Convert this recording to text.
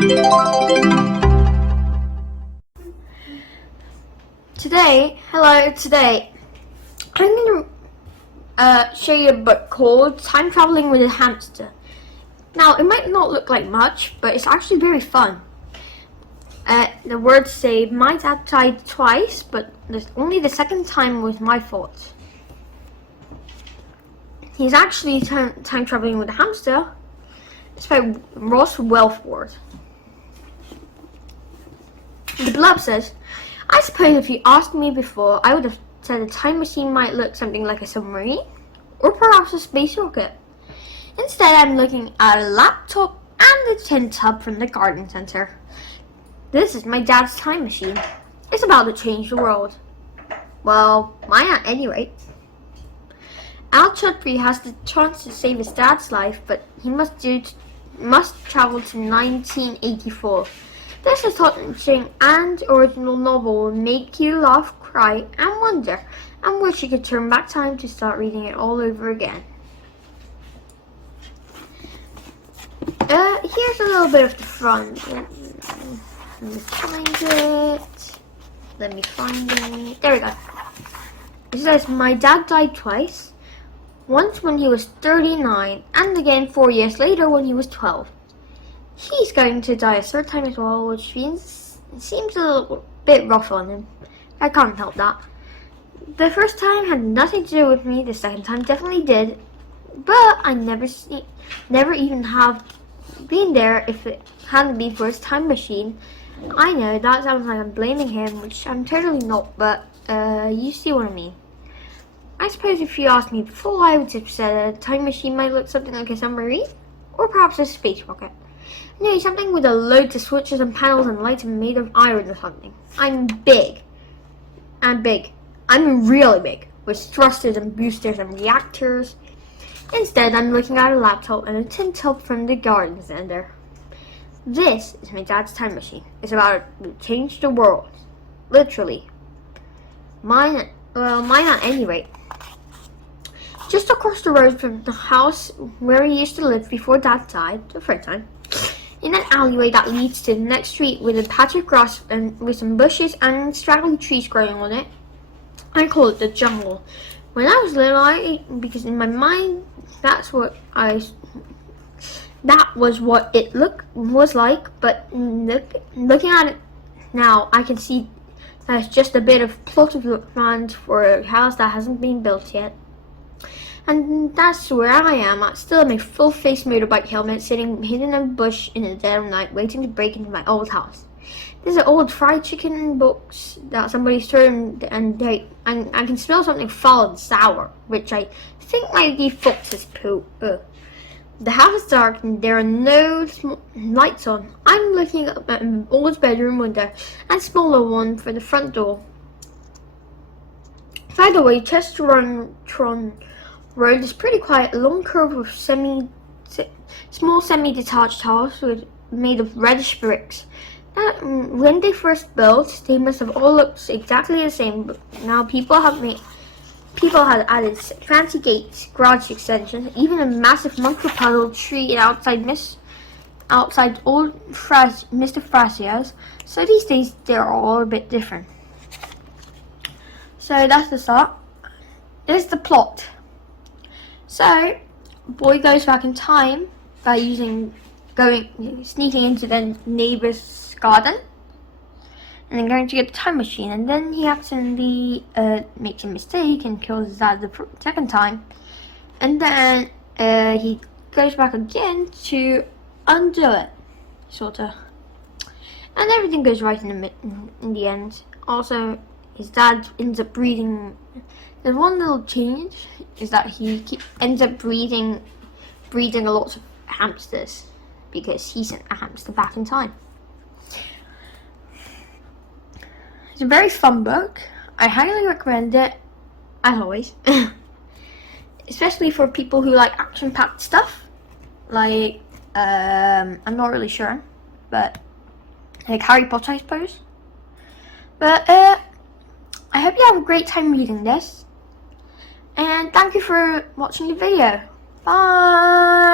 Today I'm going to show you a book called Time Traveling with a Hamster. Now, it might not look like much, but it's actually very fun. The words say, my dad died twice, but only the second time was my fault. He's actually time traveling with a hamster. It's by Welford. The blurb says, I suppose if you asked me before, I would have said a time machine might look something like a submarine, or perhaps a space rocket. Instead, I'm looking at a laptop and a tin tub from the garden center. This is my dad's time machine. It's about to change the world. Well, mine at any rate. Al Chudbury has the chance to save his dad's life, but he must travel to 1984. This astonishing and original novel will make you laugh, cry, and wonder, and wish you could turn back time to start reading it all over again. Here's a little bit of the front. Let me find it. There we go. It says, my dad died twice. Once when he was 39, and again 4 years later when he was 12. He's going to die a third time as well, which seems a little bit rough on him. I can't help that. The first time had nothing to do with me, the second time definitely did, but I never even have been there if it hadn't been for his time machine. I know that sounds like I'm blaming him, which I'm totally not, but you see what I mean. I suppose if you asked me before, I would have said a time machine might look something like a submarine, or perhaps a space rocket. No, something with a load of switches and panels and lights and made of iron or something. I'm big. I'm really big, with thrusters and boosters and reactors. Instead, I'm looking at a laptop and a tin tub from the garden center. This is my dad's time machine. It's about to change the world. Literally. Mine at any rate. Just across the road from the house where he used to live before Dad died, the third time, in an alleyway that leads to the next street with a patch of grass and with some bushes and straggly trees growing on it. I call it the jungle. When I was little, because in my mind, that was what it was like, but looking at it now, I can see that it's just a bit of plot of land for a house that hasn't been built yet. And that's where I am, still in my full-face motorbike helmet, sitting hidden in a bush in the dead of night, waiting to break into my old house. There's an old fried chicken box that somebody's turned, and I can smell something foul and sour, which I think might be fox's poo. The house is dark and there are no lights on. I'm looking up at an old bedroom window and a smaller one for the front door. By the way, Chester Road is pretty quiet, a long curve of small semi-detached house made of reddish bricks. When they first built, they must have all looked exactly the same, but now people had added fancy gates, garage extensions, even a massive monkey puddle tree outside old Mr. Frazia's. So these days they're all a bit different. So that's the start. Here's the plot. So, a boy goes back in time by sneaking into the neighbor's garden, and then going to get the time machine, and then he accidentally makes a mistake and kills his dad the second time, and then he goes back again to undo it, sorta, and everything goes right in the end. Also, his dad ends up breeding. There's one little change, is that he ends up breeding a lot of hamsters because he sent a hamster back in time. It's a very fun book. I highly recommend it, as always. Especially for people who like action-packed stuff. Like, I'm not really sure, but like Harry Potter, I suppose. But I hope you have a great time reading this. And thank you for watching the video. Bye!